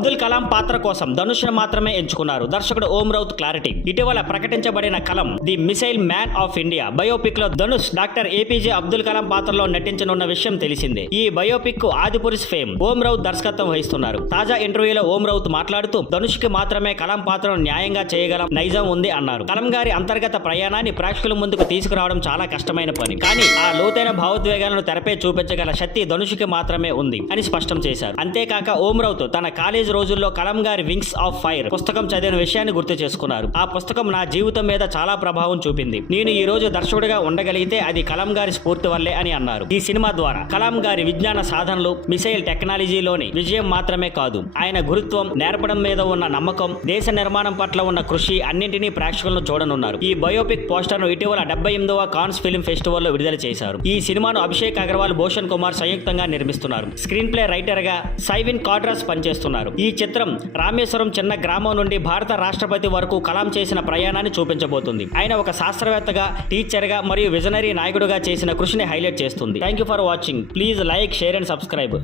అబ్దుల్ కలాం పాత్ర కోసం ధనుష్ను మాత్రమే ఎంచుకున్నారు దర్శకుడు ఓం రౌత్ క్లారిటీ. ఇటీవల ప్రకటించబడిన Kalam the missile man of India biopic లో ధనుష్ డాక్టర్ ఏపీజే అబ్దుల్ కలాం పాత్రలో నటించనున్న విషయం తెలిసిందే. ఈ బయోపిక్ కు ఆదిపురుష్ ఫేమ్ ఓం రౌత్ దర్శకత్వం వహిస్తున్నారు. తాజా ఇంటర్వ్యూలో ఓం రౌత్ మాట్లాడుతూ ధనుష్ కి మాత్రమే కలాం పాత్రను న్యాయంగా చేయగల నైజం ఉంది అన్నారు. కలాం గారి అంతర్గత ప్రయాణాన్ని ప్రేక్షకుల ముందుకు తీసుకురావడం చాలా కష్టమైన పని, కానీ ఆ లోతైన భావోద్వేగాలను తెరపై చూపించగల శక్తి ధనుష్కి మాత్రమే ఉంది అని స్పష్టం చేశారు. అంతేకాక ఓం రౌత్ తన కాలేజ్ రోజుల్లో కలాం గారి వింగ్స్ ఆఫ్ ఫైర్ పుస్తకం చదివిన విషయాన్ని గుర్తు చేసుకున్నారు. ఆ పుస్తకం నా జీవితం మీద చాలా ప్రభావం చూపింది. నేను ఈ రోజు దర్శకుడిగా ఉండగలిగితే అది కలాం గారి స్ఫూర్తి వల్లే అని అన్నారు. ఈ సినిమా ద్వారా కలాం గారి విజ్ఞాన సాధనలు, మిసైల్ టెక్నాలజీలోని విజయం మాత్రమే కాదు, ఆయన గురుత్వం, నేర్పడం మీద ఉన్న నమ్మకం, దేశ నిర్మాణం పట్ల ఉన్న కృషి అన్నింటినీ ప్రేక్షకులను చూడనున్నారు. ఈ బయోపిక్ పోస్టర్ ను ఇటీవల 78వ కాన్స్ ఫిల్మ్ ఫెస్టివల్ లో విడుదల చేశారు. ఈ సినిమాను అభిషేక్ అగర్వాల్, భూషణ్ కుమార్ సంయుక్తంగా నిర్మిస్తున్నారు. స్క్రీన్ ప్లే రైటర్ గా సైవిన్ కాడ్రాస్ పనిచేస్తున్నారు. ఈ చిత్రం రామేశ్వరం చిన్న గ్రామం నుండి భారత రాష్ట్రపతి వరకు కలాం చేసిన ప్రయాణాన్ని చూపించబోతుంది. ఆయన ఒక శాస్త్రవేత్తగా, టీచర్ గా మరియు విజనరీ నాయకుడిగా చేసిన కృషిని హైలైట్ చేస్తుంది. Thank you for watching. Please like, share and subscribe.